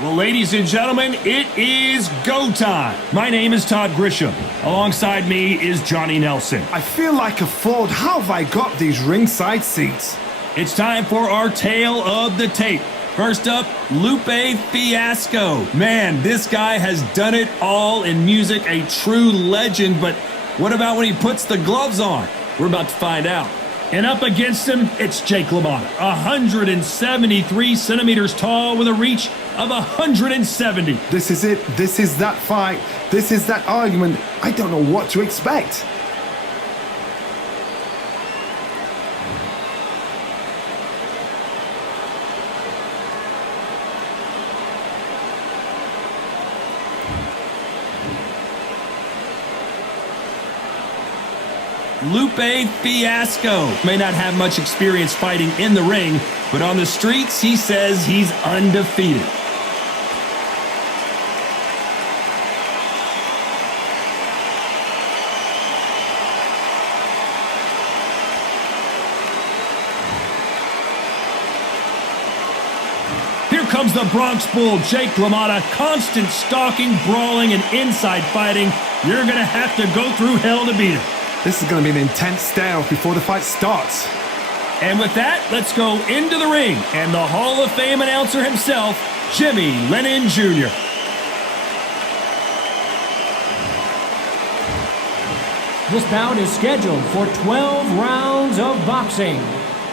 Well, ladies and gentlemen, it is go time. My name is Todd Grisham. Alongside me is Johnny Nelson. I feel like a fraud. How have I got these ringside seats? It's time for our tale of the tape. First up, Lupe Fiasco. Man, this guy has done it all in music, a true legend, but what about when he puts the gloves on? We're about to find out. And up against him, it's Jake Lamotta, 173 centimeters tall with a reach of 170. This is it. This is that fight. This is that argument. I don't know what to expect. Lupe Fiasco may not have much experience fighting in the ring, but on the streets, he says he's undefeated. Here comes the Bronx Bull, Jake LaMotta. Constant stalking, brawling, and inside fighting. You're going to have to go through hell to beat him. This is going to be an intense stare-off before the fight starts. And with that, let's go into the ring and the Hall of Fame announcer himself, Jimmy Lennon Jr. This bout is scheduled for 12 rounds of boxing.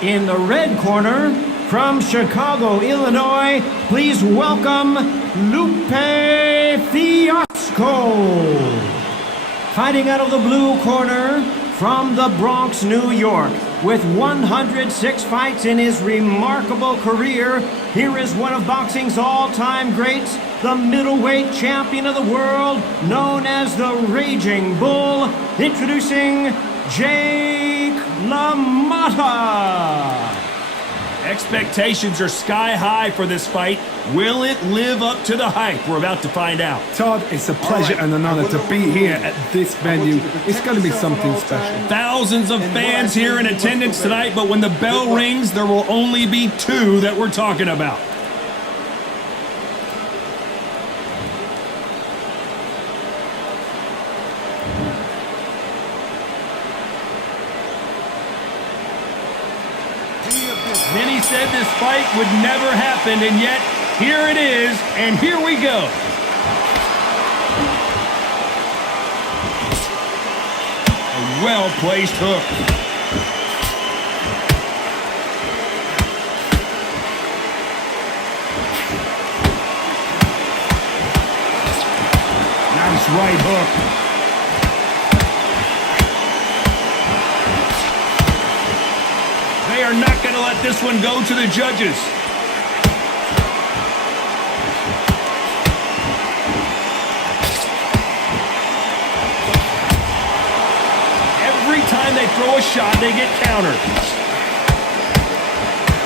In the red corner, from Chicago, Illinois, please welcome Lupe Fiasco. Fighting out of the blue corner, from the Bronx, New York, with 106 fights in his remarkable career, here is one of boxing's all-time greats, the middleweight champion of the world, known as the Raging Bull, introducing Jake LaMotta. Expectations are sky high for this fight. Will it live up to the hype? We're about to find out. Todd, it's a pleasure and an honor to be here at this venue. It's going to be something special. Thousands of fans here in attendance tonight, but when the bell rings, there will only be two that we're talking about. Many said this fight would never happen, and yet here it is, and here we go. A well-placed hook. Nice right hook. They are not going to let this one go to the judges. Every time they throw a shot, they get countered.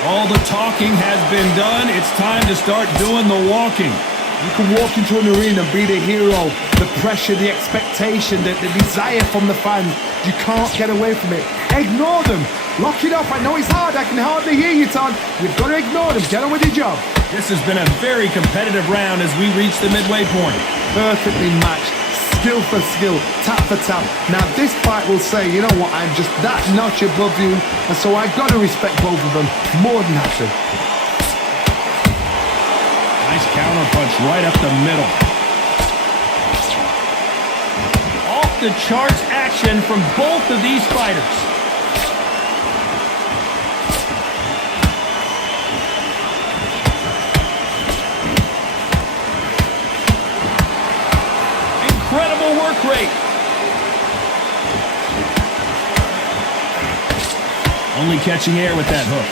All the talking has been done. It's time to start doing the walking. You can walk into an arena and be the hero. The pressure, the expectation, the desire from the fans. You can't get away from it. Ignore them. Lock it up. I know it's hard. I can hardly hear you, Todd. You've got to ignore them. Get on with your job. This has been a very competitive round as we reach the midway point. Perfectly matched. Skill for skill. Tap for tap. Now this fight will say, you know what, I'm just that notch above you. And so I've got to respect both of them. More than have to. Nice counter punch right up the middle. Off the charts action from both of these fighters. Incredible work rate. Only catching air with that hook.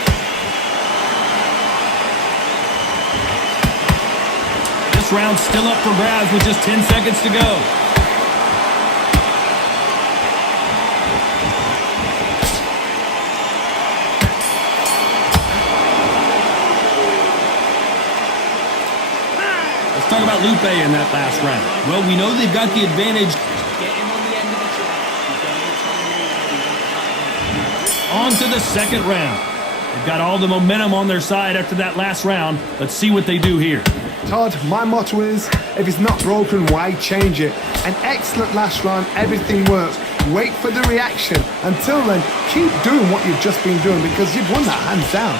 This round's still up for grabs with just 10 seconds to go. Let's talk about Lupe in that last round. Well, we know they've got the advantage. On to the second round. They've got all the momentum on their side after that last round. Let's see what they do here. Todd, my motto is, if it's not broken, why change it? An excellent last round, everything works. Wait for the reaction. Until then, keep doing what you've just been doing because you've won that hands down.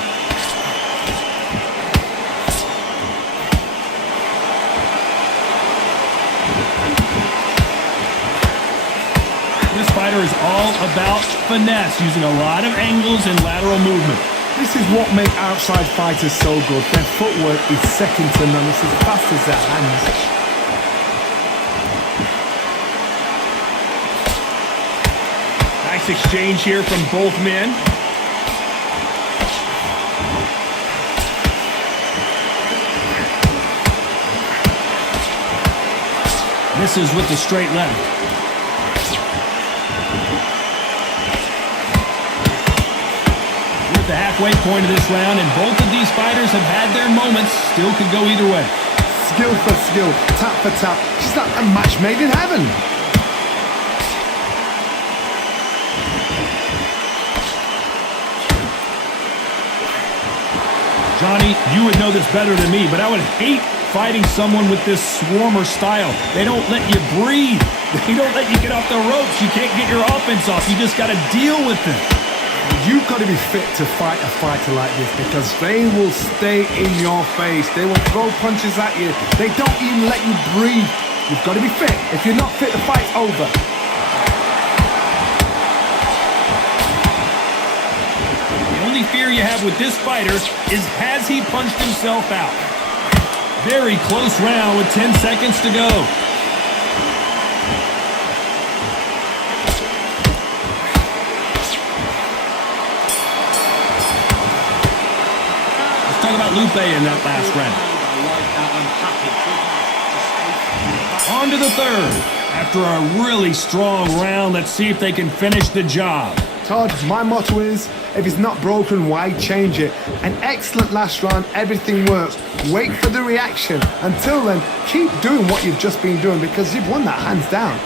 This fighter is all about finesse, using a lot of angles and lateral movement. This is what makes outside fighters so good. Their footwork is second to none. It's as fast as their hands. Nice exchange here from both men. Misses with the straight left. The halfway point of this round, and both of these fighters have had their moments. Still could go either way. Skill for skill, tap for tap. Just like a match made in heaven. Johnny, you would know this better than me, but I would hate fighting someone with this swarmer style. They don't let you breathe. They don't let you get off the ropes. You can't get your offense off. You just got to deal with them. You've got to be fit to fight a fighter like this because they will stay in your face. They will throw punches at you. They don't even let you breathe. You've got to be fit. If you're not fit, the fight's over. The only fear you have with this fighter is has he punched himself out? Very close round with 10 seconds to go. Talk about Lupe in that last round. On to the third. After a really strong round, let's see if they can finish the job. Todd, my motto is, if it's not broken, why change it? An excellent last round, everything works. Wait for the reaction. Until then, keep doing what you've just been doing because you've won that hands down.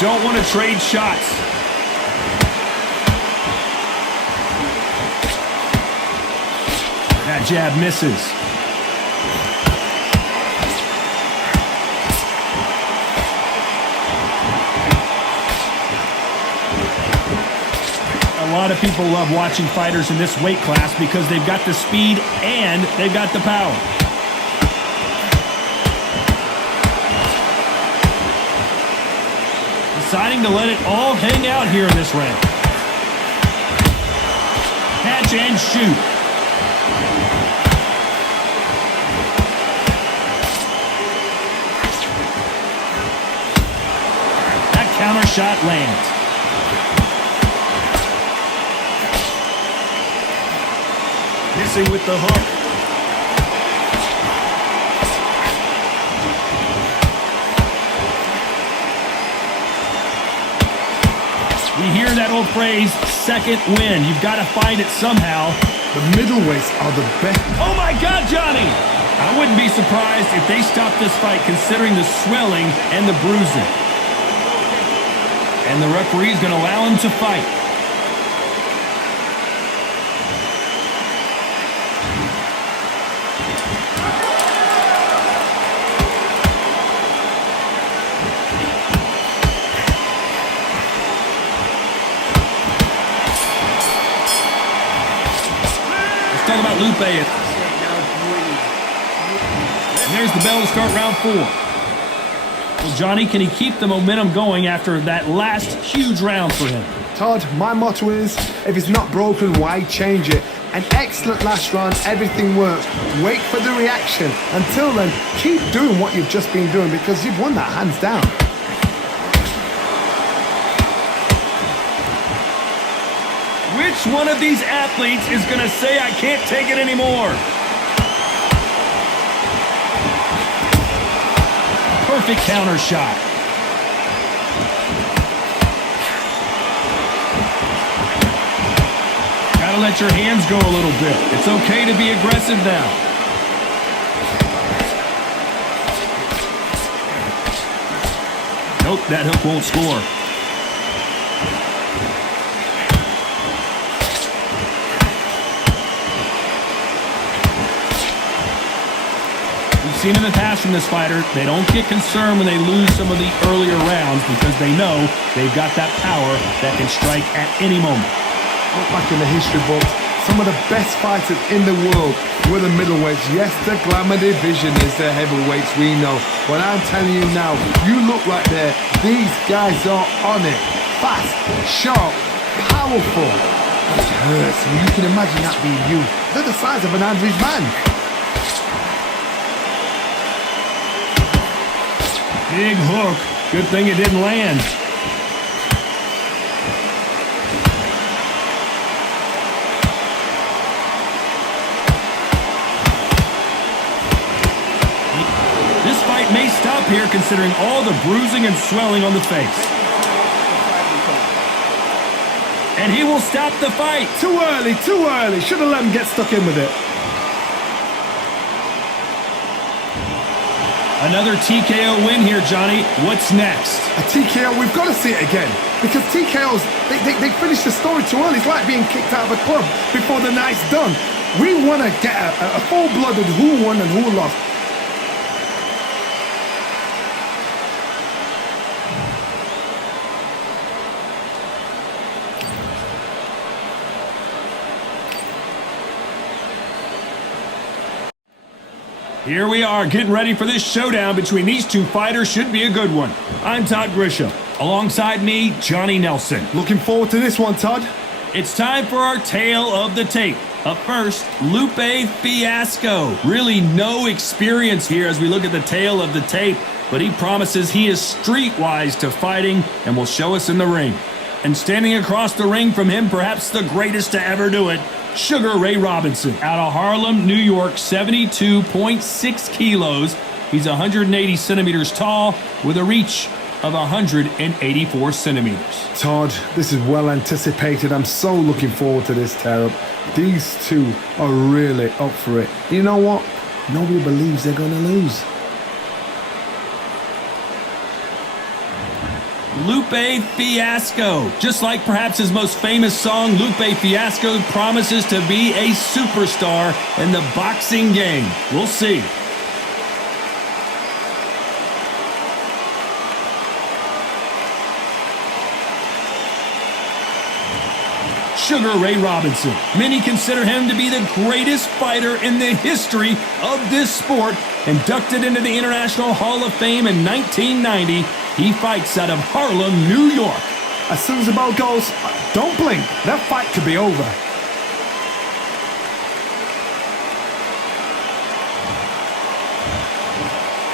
Don't want to trade shots. That jab misses. A lot of people love watching fighters in this weight class because they've got the speed and they've got the power. Deciding to let it all hang out here in this round. Catch and shoot. That counter shot lands. Missing with the hook. We hear that old phrase, second win. You've got to find it somehow. The middleweights are the best. Oh my God, Johnny! I wouldn't be surprised if they stopped this fight considering the swelling and the bruising. And the referee's going to allow him to fight. Talk about Lupe. And there's the bell to start round 4. Well, Johnny, can he keep the momentum going after that last huge round for him? Todd, my motto is, if it's not broken, why change it? An excellent last round, everything works. Wait for the reaction. Until then, keep doing what you've just been doing because you've won that hands down. Which one of these athletes is going to say, I can't take it anymore? Perfect counter shot. Gotta let your hands go a little bit. It's okay to be aggressive now. Nope, that hook won't score. seen in the past from this fighter, they don't get concerned when they lose some of the earlier rounds because they know they've got that power that can strike at any moment. Look back in the history books, some of the best fighters in the world were the middleweights. Yes, the glamour division is the heavyweights, we know. But I'm telling you now, you look right there, these guys are on it. Fast, sharp, powerful. It hurts, and you can imagine that being you. They're the size of an average man. Big hook. Good thing it didn't land. This fight may stop here considering all the bruising and swelling on the face. And he will stop the fight. Too early, too early. Should have let him get stuck in with it. Another TKO win here, Johnny. What's next? A TKO, we've got to see it again. Because TKOs, they finish the story too early. It's like being kicked out of a club before the night's done. We want to get a full-blooded who won and who lost. Here we are, getting ready for this showdown between these two fighters. Should be a good one. I'm Todd Grisham. Alongside me, Johnny Nelson. Looking forward to this one, Todd. It's time for our tale of the tape. Up first, Lupe Fiasco. Really no experience here as we look at the tale of the tape, but he promises he is streetwise to fighting and will show us in the ring. And standing across the ring from him, perhaps the greatest to ever do it, Sugar Ray Robinson. Out of Harlem, New York, 72.6 kilos. He's 180 centimeters tall with a reach of 184 centimeters. Todd, this is well anticipated. I'm so looking forward to this tear-up. These two are really up for it. You know what? Nobody believes they're going to lose. Lupe Fiasco. Just like perhaps his most famous song, Lupe Fiasco promises to be a superstar in the boxing game. We'll see. Sugar Ray Robinson. Many consider him to be the greatest fighter in the history of this sport. Inducted into the International Hall of Fame in 1990, he fights out of Harlem, New York. As soon as the bell goes, don't blink. That fight could be over.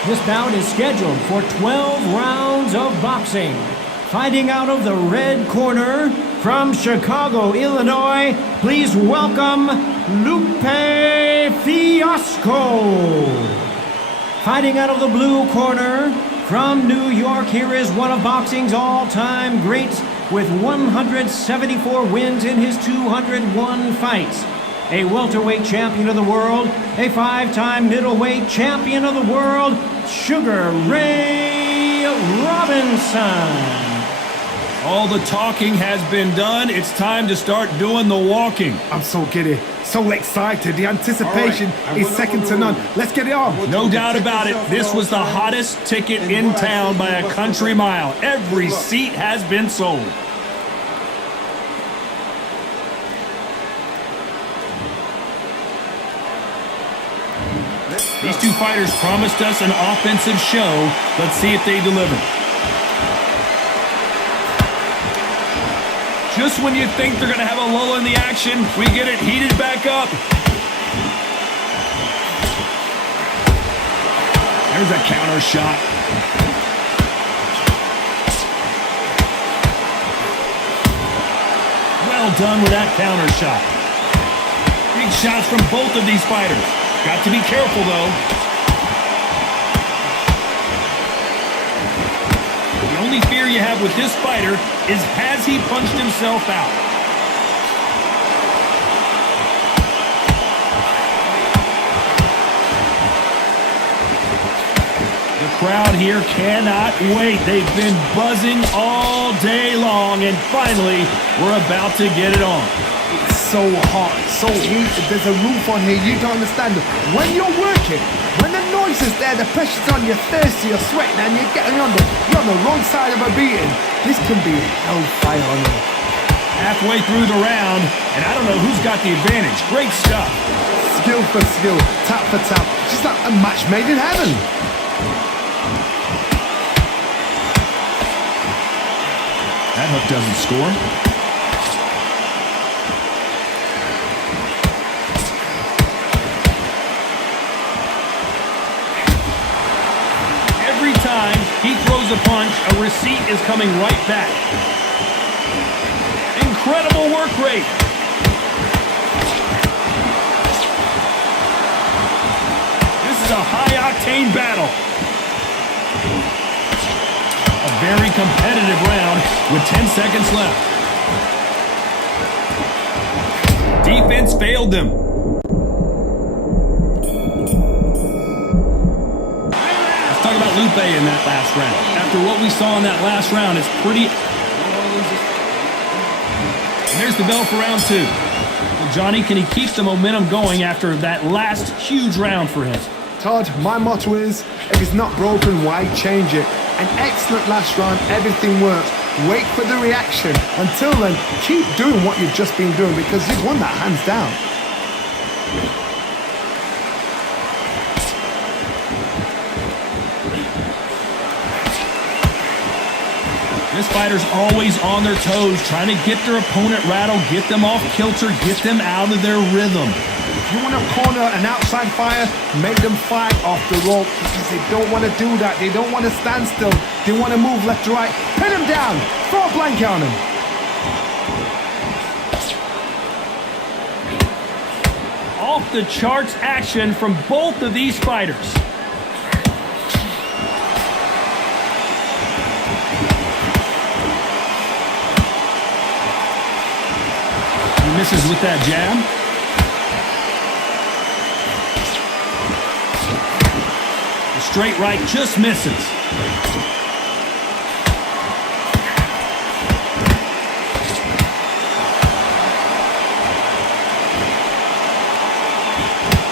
This bout is scheduled for 12 rounds of boxing. Fighting out of the red corner from Chicago, Illinois, please welcome Lupe Fiasco. Fighting out of the blue corner from New York, here is one of boxing's all-time greats with 174 wins in his 201 fights. A welterweight champion of the world, a 5-time middleweight champion of the world, Sugar Ray Robinson. All the talking has been done. It's time to start doing the walking. I'm so giddy, so excited. The anticipation is second to none. Let's get it on. No doubt about it. This was the hottest ticket in town by a country mile. Every seat has been sold. These two fighters promised us an offensive show. Let's see if they deliver. Just when you think they're going to have a lull in the action, we get it heated back up. There's a counter shot. Well done with that counter shot. Big shots from both of these fighters. Got to be careful, though. The only fear you have with this fighter is, has he punched himself out? The crowd here cannot wait. They've been buzzing all day long, and finally, we're about to get it on. It's so hot, so heated. There's a roof on here. You don't understand. When you're working, when the noise conscious there, the pressure's on, you're thirsty, you're sweating, and you're on the wrong side of a beating. This can be hellfire on you. Halfway through the round, and I don't know who's got the advantage. Great stuff. Skill for skill, tap for tap. Just like a match made in heaven. That hook doesn't score. Every time he throws a punch, a receipt is coming right back. Incredible work rate. This is a high-octane battle. A very competitive round with 10 seconds left. Defense failed them. Let's talk about Lupe in that last round. After what we saw in that last round, it's pretty... And there's the bell for round 2. Well, Johnny, can he keep the momentum going after that last huge round for him? Todd, my motto is, if it's not broken, why change it? An excellent last round, everything works. Wait for the reaction. Until then, keep doing what you've just been doing because you've won that hands down. This fighter's always on their toes, trying to get their opponent rattled, get them off kilter, get them out of their rhythm. If you want to corner an outside fighter, make them fight off the rope because they don't want to do that. They don't want to stand still. They want to move left to right. Pin them down. Throw a blanket on them. Off the charts action from both of these fighters. He misses with that jab. The straight right just misses.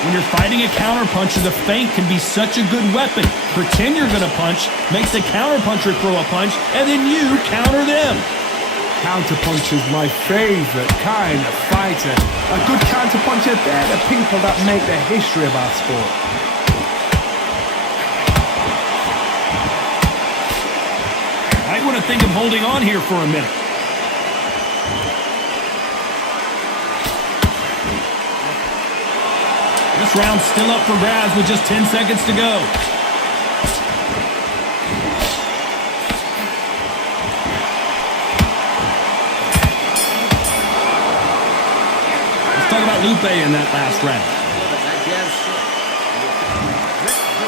When you're fighting a counterpuncher, the feint can be such a good weapon. Pretend you're gonna punch, make the counterpuncher throw a punch, and then you counter them. Counterpuncher's my favorite kind of fighter. A good counterpuncher, they're the people that make the history of our sport. I want to think of holding on here for a minute. This round's still up for grabs with just 10 seconds to go. Let's talk about Lupe in that last round.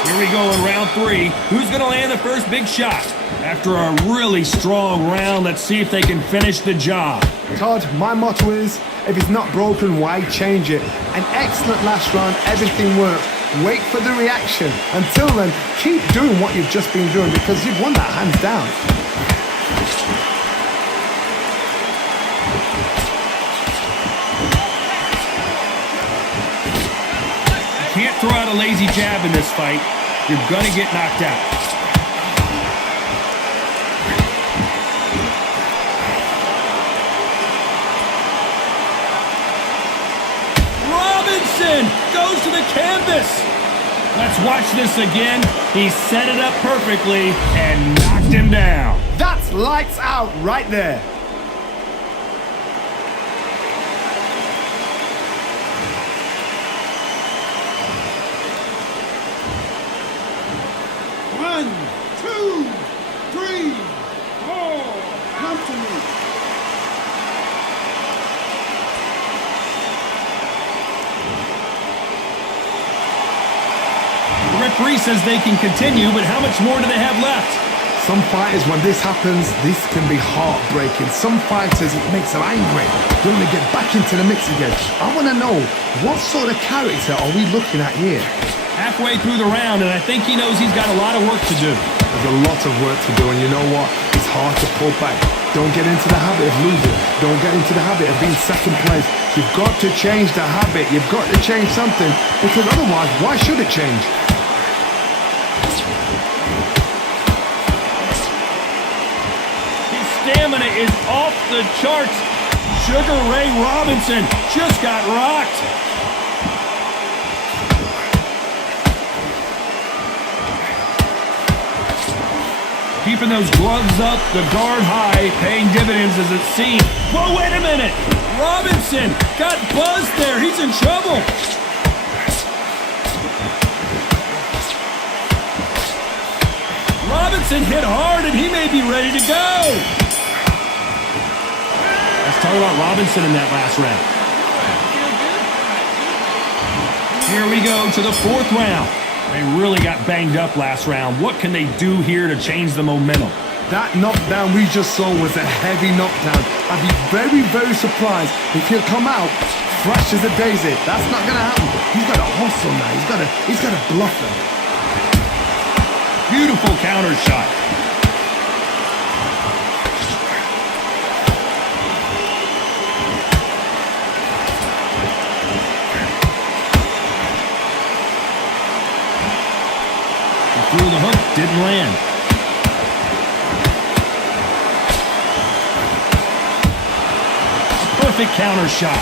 Here we go in round 3. Who's going to land the first big shot? After a really strong round, let's see if they can finish the job. Todd, my motto is, if it's not broken, why change it? An excellent last round, everything works. Wait for the reaction. Until then, keep doing what you've just been doing because you've won that hands down. You can't throw out a lazy jab in this fight. You're gonna get knocked out. Goes to the canvas. Let's watch this again. He set it up perfectly and knocked him down. That's lights out right there. One, two, three, four. Come to me. The referee says they can continue, but how much more do they have left? Some fighters, when this happens, this can be heartbreaking. Some fighters, it makes them angry. They want to get back into the mix again. I want to know, what sort of character are we looking at here? Halfway through the round, and I think he knows he's got a lot of work to do. There's a lot of work to do, and you know what? It's hard to pull back. Don't get into the habit of losing. Don't get into the habit of being second place. You've got to change the habit. You've got to change something, because otherwise, why should it change? stamina is off the charts. Sugar Ray Robinson just got rocked. Keeping those gloves up, the guard high, paying dividends as it seems. Whoa, wait a minute! Robinson got buzzed there. He's in trouble. Robinson hit hard, and he may be ready to go. Let's talk about Robinson in that last round. Here we go to the fourth round. They really got banged up last round. What can they do here to change the momentum? That knockdown we just saw was a heavy knockdown. I'd be very, very surprised if he'll come out fresh as a daisy. That's not going to happen. He's got to hustle now. He's got to bluff them. Beautiful counter shot. Through the hook, didn't land. Perfect counter shot.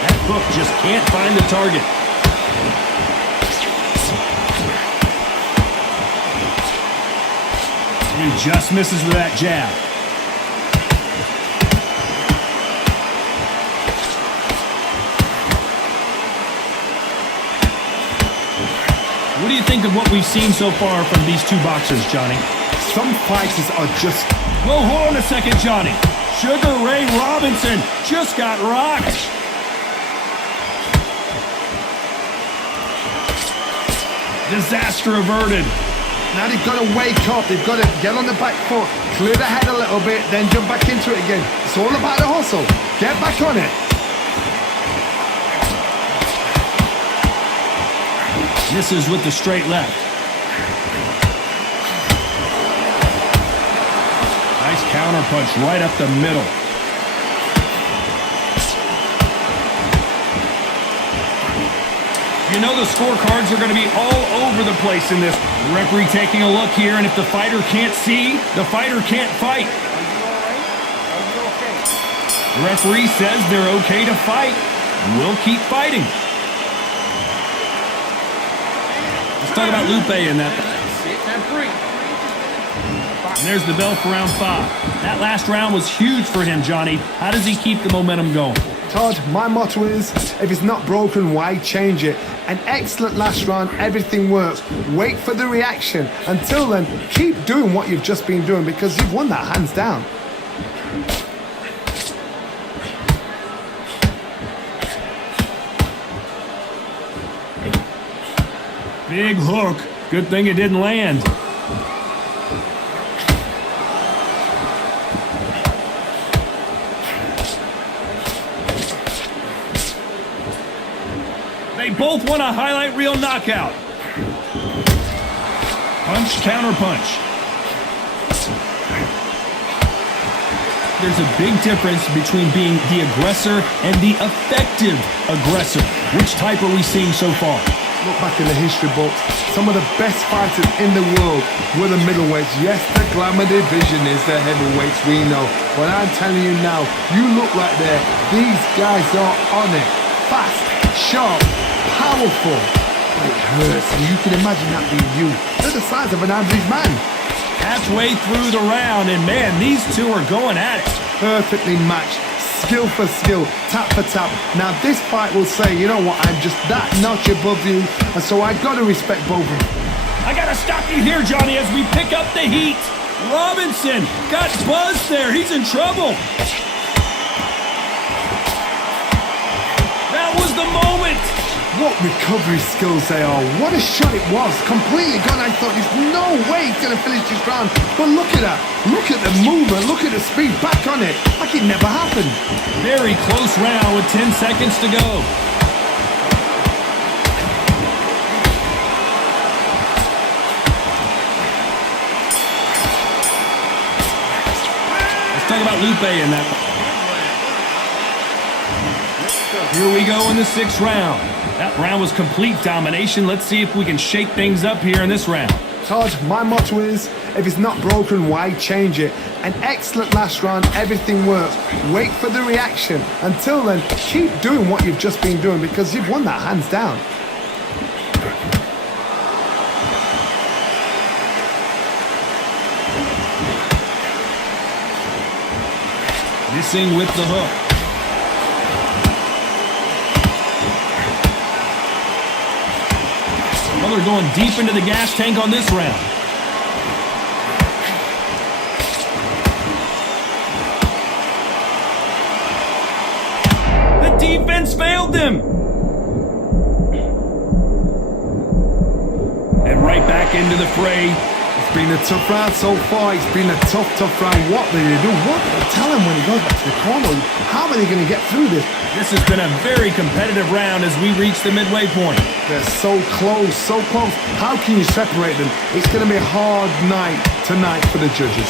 That hook just can't find the target. He just misses with that jab. What do you think of what we've seen so far from these two boxers, Johnny? Some fighters are just... Whoa, hold on a second, Johnny. Sugar Ray Robinson just got rocked. Disaster averted. Now they've got to wake up. They've got to get on the back foot, clear the head a little bit, then jump back into it again. It's all about the hustle. Get back on it. Misses with the straight left. Nice counter punch right up the middle. You know the scorecards are going to be all over the place in this. The referee taking a look here, and if the fighter can't see, the fighter can't fight. Are you all right? Are you okay? The referee says they're okay to fight. We'll keep fighting. Let's talk about Lupe in that. Sit and breathe. And there's the bell for round 5. That last round was huge for him, Johnny. How does he keep the momentum going? Todd, my motto is, if it's not broken, why change it? An excellent last round, everything works. Wait for the reaction. Until then, keep doing what you've just been doing because you've won that hands down. Big hook. Good thing it didn't land. They both want a highlight reel knockout. Punch, counter punch. There's a big difference between being the aggressor and the effective aggressor. Which type are we seeing so far? Look back in the history books. Some of the best fighters in the world were the middleweights. Yes, the glamour division is the heavyweights, we know. But I'm telling you now, you look right there. These guys are on it. Fast, sharp, powerful. But it hurts, and you can imagine that being you. They're the size of an average man. Halfway through the round, and man, these two are going at it. Perfectly matched. Skill for skill, tap for tap. Now this fight will say, you know what, I'm just that notch above you, and so I gotta respect both of them. I gotta stop you here, Johnny, as we pick up the heat. Robinson got buzzed there. He's in trouble. That was the moment. What recovery skills they are. What a shot it was. Completely gone. I thought there's no way he's gonna finish this round. But look at that. Look at the movement. Look at the speed. Back on it. Like it never happened. Very close round with 10 seconds to go. Let's talk about Lupe in that. Here we go in the 6th round. That round was complete domination. Let's see if we can shake things up here in this round. Todd, my motto is, if it's not broken, why change it? An excellent last round, everything works. Wait for the reaction. Until then, keep doing what you've just been doing because you've won that hands down. Missing with the hook. Well, they're going deep into the gas tank on this round. The defense failed them. And right back into the fray. It's been a tough round so far. It's been a tough round. What do they do? What do they tell him when he goes back to the corner? How are they going to get through this? This has been a very competitive round as we reach the midway point. They're so close, so close. How can you separate them? It's going to be a hard night tonight for the judges.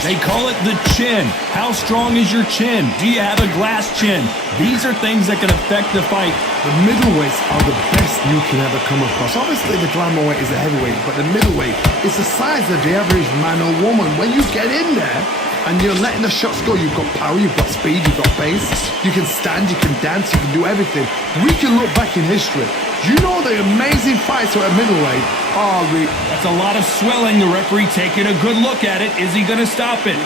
They call it the chin. How strong is your chin? Do you have a glass chin? These are things that can affect the fight. The middleweights are the best you can ever come across. Obviously, the glamour weight is the heavyweight, but the middleweight is the size of the average man or woman. When you get in there and you're letting the shots go, you've got power, you've got speed, you've got pace. You can stand, you can dance, you can do everything. We can look back in history. You know the amazing fights at a middleweight are... That's a lot of swelling. The referee taking a good look at it. Is he going to stop it?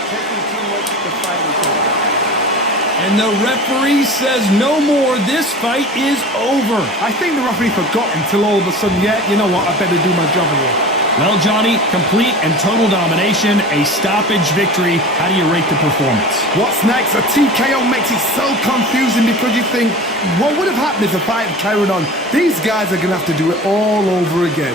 And the referee says no more. This fight is over. I think the referee forgot until all of a sudden, yeah, you know what, I better do my job here. Well, Johnny, complete and total domination, a stoppage victory. How do you rate the performance? What's next? A TKO makes it so confusing because you think, what would have happened if the fight had carried on? These guys are going to have to do it all over again.